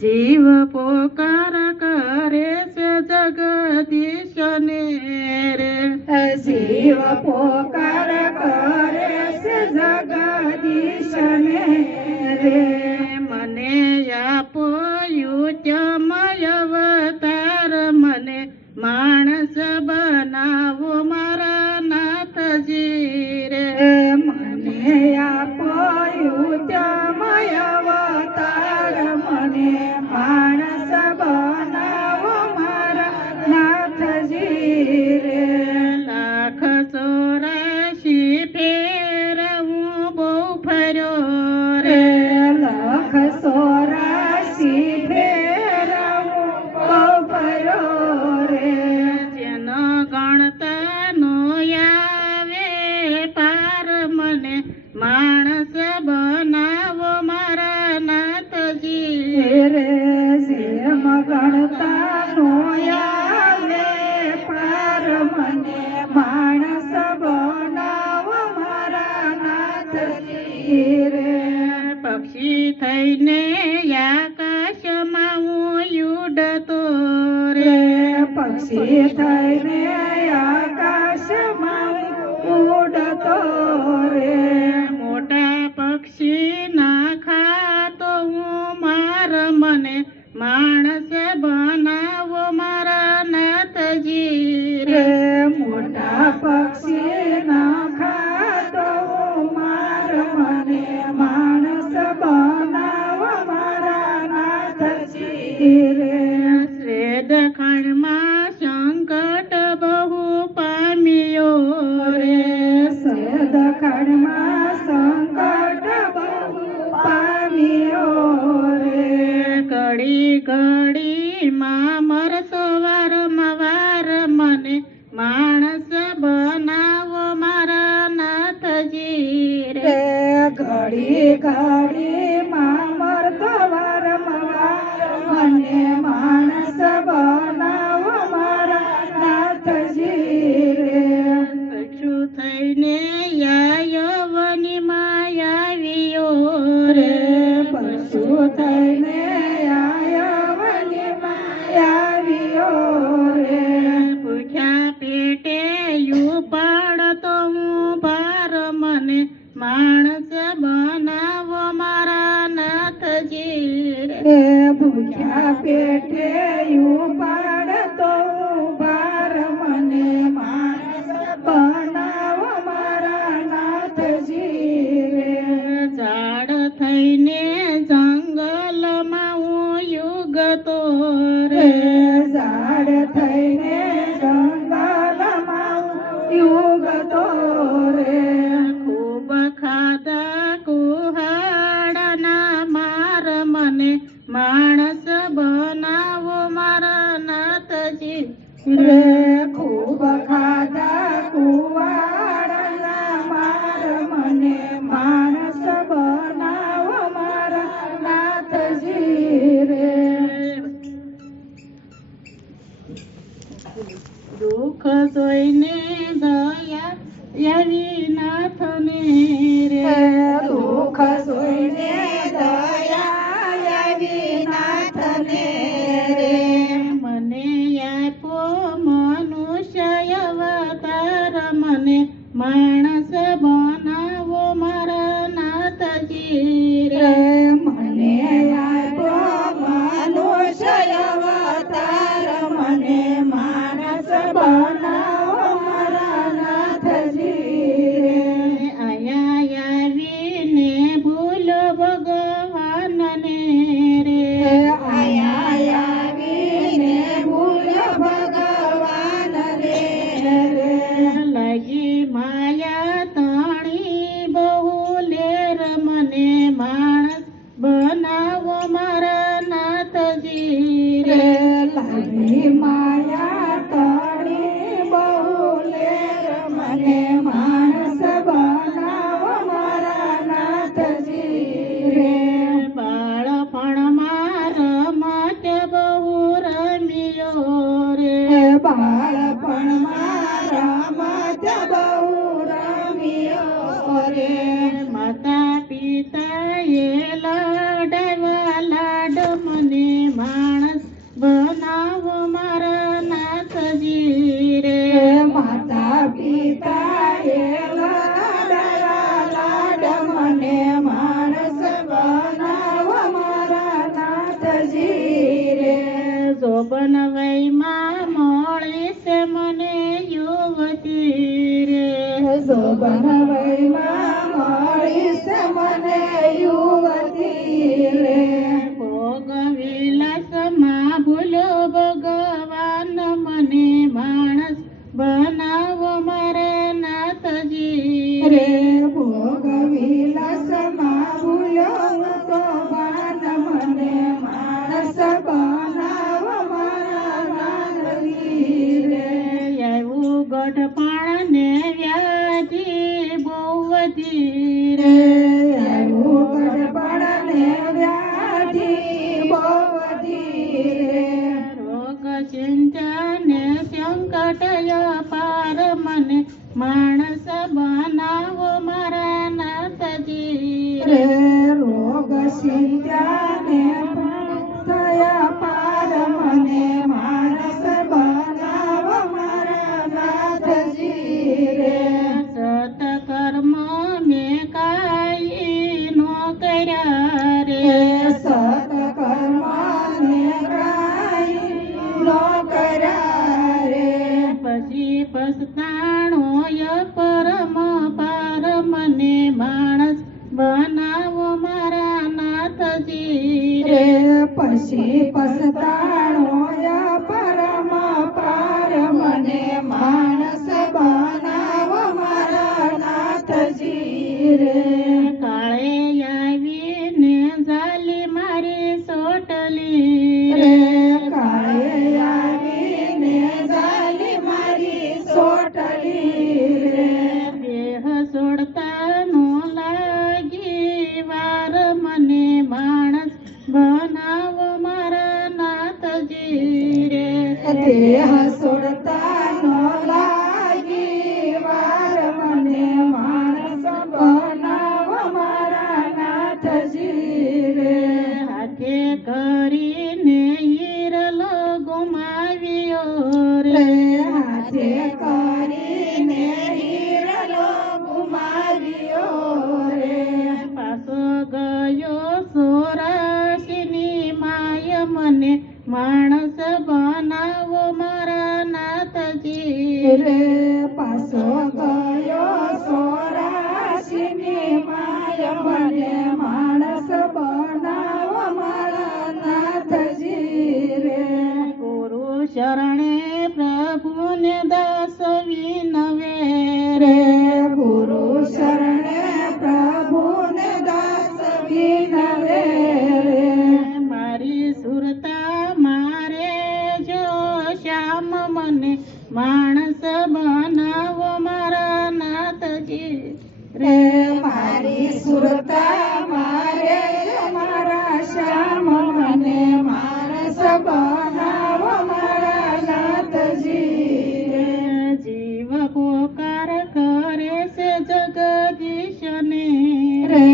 જીવ પોકાર કરે છે જગદીશને રે, જીવ પોકાર કરે છે જગદીશને રે, મને આપો યુત્યમય અવતાર, મને માણસ બનાવો મારા નાથજી રે, મને આપો યુત્યમય અવતાર, મને માણસ બનાવો મારા નાથજી રે, 184 ફેર હું બહુ ફર્યો રે, 184 ફેર હું બહુ ફર્યો રે, જેનો ગણતા નો આવે પાર, મને માણસ બનાવો મારા નાથજી રે, જેમ ગણતા નો આવે પાર, મને માણસ બનાવો મારા નાથજી રે, પક્ષી થઈને આકાશમાં હું ઉડતો રે, પક્ષી થઈને આકાશમાં ઉડતો રે, મોટા પક્ષી ના ખાતો હું માર, મને માણસ બનાવો મારા નાથજી રે, મોટા પક્ષી ના ખાતો માર, મને માણસ બનાવો મારા નાથજી રે, શ્વેત ખંડમાં સંકટ બહુ પામ્યો રે, સદ ખંડમાં સંકટ બહુ પામ્યો રે, ઘડી ઘડીમાં મરતો વારંવાર, મને માણસ બનાવો મારા નાથજી રે, ઘડી ઘડીમાં મરતો વારંવાર, મને માણસ બનાવો મારા નાથજી રે, કશું થઈને યવનમાં આવ્યો રે, પશુ થઈને યવનમાં આવ્યો રે, ભૂખ્યા પેટે ઉપાડતો હું ભાર, મને માણસ બનાવો મારા નાથજી રે, ભૂખ્યા પેટે ઉપાડતો ભાર, મને માણસ બનાવો મારા નાથજી રે, ઝાડ થઈને જંગલમાં હું યુગતો રે, ઝાડ થઈને જંગલમાં યુગતો રે, ખૂબ ખાધા કુહાડાના માર, મને માણસ બનાવો મારા શોભન વયમાં મળી છે મને યુવતી રે શોભન વયમાં મળી છે મને યુવતી રે ભોગ વિલાસમાં ભૂલ્યો ભગવાન મને માણસ બનાવો મારા નાથજી રે ભોગ વિલાસમાં ભૂલ્યો તો બાન મને માણસ બનાવ મારા નાથજી રે એવું ગઢપાણ ને વ્યાધિ બહુ વધી રે એવું ગઢપણ ને વ્યાધિ બહુ વધી રે રોગ ચિંતા ને સંકટ પાર મને માણસ બનાવો મારા નાથજી રે રોગ સિંધ્યા ને થયા પાર મને માણસ બનાવ મારા નાથજી રે સતકર્મ મેં કાઈ નો કર્યા રે સતકર્મ ને કાઈ નો કર્યા રે પછી પસ્તાણોય પરમ પાર મને માણસ બનાવો મારા નાથજી રે પછી પસ્તાણો પરમ પાર મને માણસ બનાવ મારા નાથજી રે કાળે આવીને ઝાલી મારી સોટલી રે કાળે આવીને ઝાલી મારી સોટલી રે દેહ છોડતા નો લાગી વાર મને માણસ બનાવો મારા નાથજી રે દેહ છોડતા નો લાગી વાર મને માણસ બનાવ મારા નાથજી રે હાથે કરીને હિરલો ગુમાવ્યો રે હાથે કરીને હીરલો ગુમાવ્યો રે પાછો ગયો સોરાશીની માય મને માણસ બનાવો મારા નાથજી રે પાછો ગયો સોરાશીની માય મને માણસ બનાવ મારા નાથજી રે ગુરુ શરણે પ્રભુને દાસ વિનવે રે ગુરુ શરણે પ્રભુને દાસ વિનવે રે મારી સુરતા મારે જો શ્યામ મને માણસ બનાવો મારા નાથજી રે મારી સુરતા મારે મારા શ્યામ મને માણસ બનાવ મારા નાથજી રે જીવ પોકાર કરે છે જગદીશને રે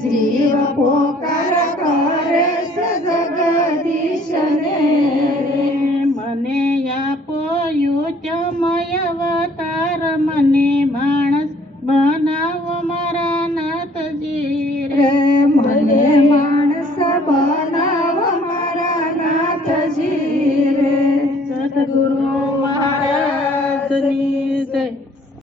જીવ પોકાર કરે છે જગદીશને રે મને આપો યુચમય અવતાર મને માણસ બનાવો મારા નાથજી રે મને માણસ બનાવ મારા નાથજી રે સદગુરુ મહારાજની